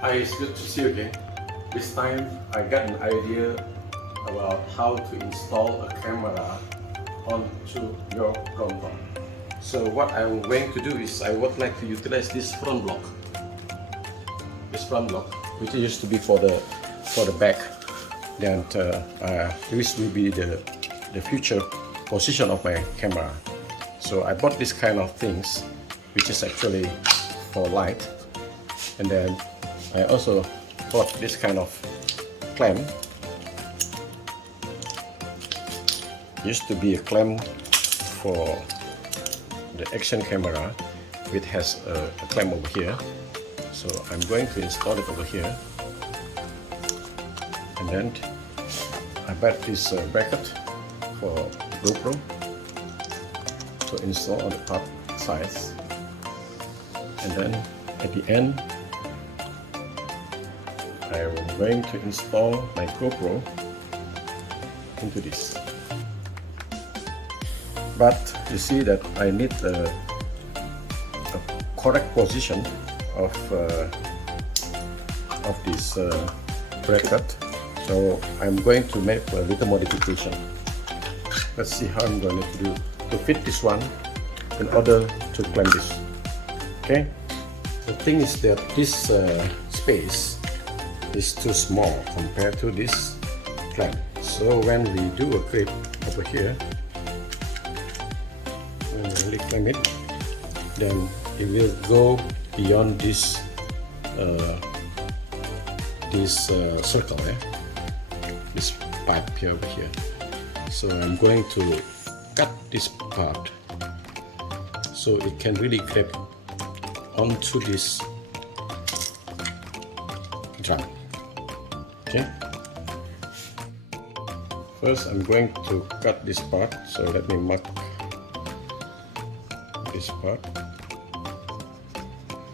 Hi, it's good to see you again. This time I got an idea about how to install a camera onto your Brompton. So what I'm going to do is I would like to utilize this front block. Which used to be for the back. Then this will be the future position of my camera. So I bought this kind of things, which is actually for light. And then I also bought this kind of clamp. Used to be a clamp for the action camera, which has a clamp over here. So I'm going to install it over here. And then I bought this bracket for Gopro to install on the top sides. And then at the end, I'm going to install my Gopro into this. But you see that I need a correct position of this bracket. So I'm going to make a little modification. Let's see how I'm going to do to fit this one in order to clamp this. Okay. The thing is that this space is too small compared to this clamp. So when we do a grip over here, when we really clamp it, then it will go beyond this circle, this pipe here over here. So I'm going to cut this part so it can really grab onto this drum. Okay. First, I'm going to cut this part. So let me mark this part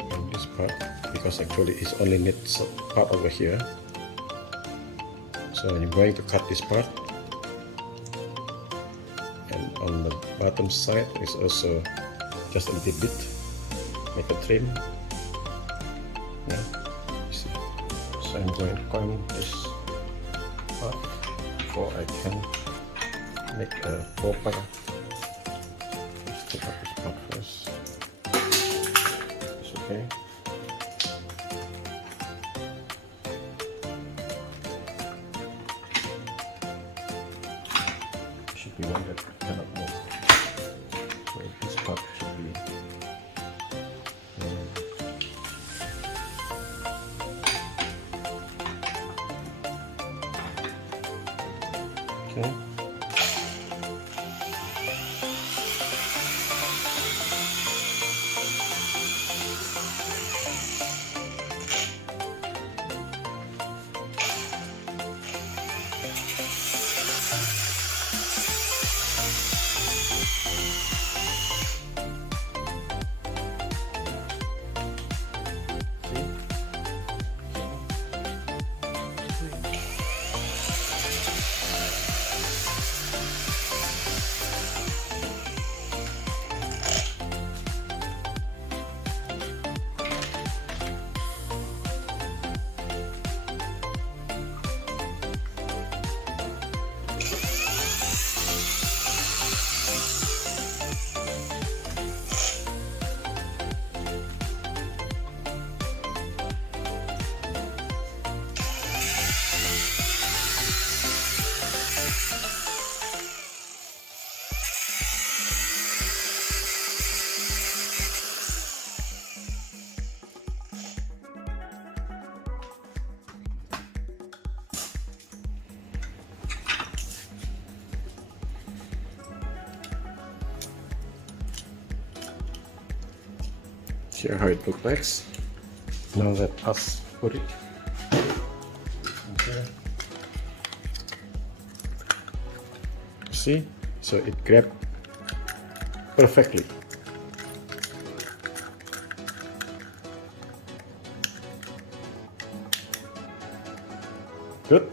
and this part, because actually it only needs a part over here. So I'm going to cut this part, and on the bottom side is also just a little bit, make a trim. Yeah. See. So I'm going to clamp this part before I can make a proper. Let's take out this part first. It's okay. Should be one that cannot move. So this part should be. Okay. Here how it looks like. Now let us put it. Okay. See, so it grabbed perfectly. Good.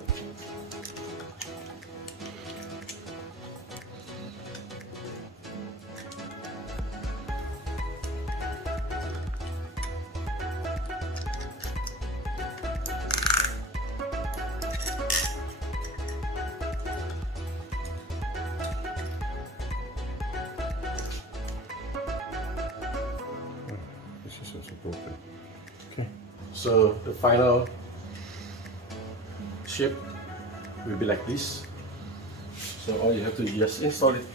It's also broken. Okay, so the final shape will be like this. So all you have to just install it,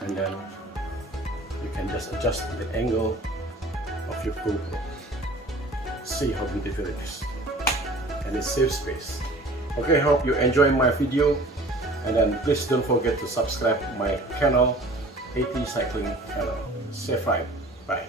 and then you can just adjust the angle of your Gopro. See how beautiful it is, and it saves space. Okay, hope you enjoy my video, and then please don't forget to subscribe my channel, AT Cycling channel. Safe ride. Bye.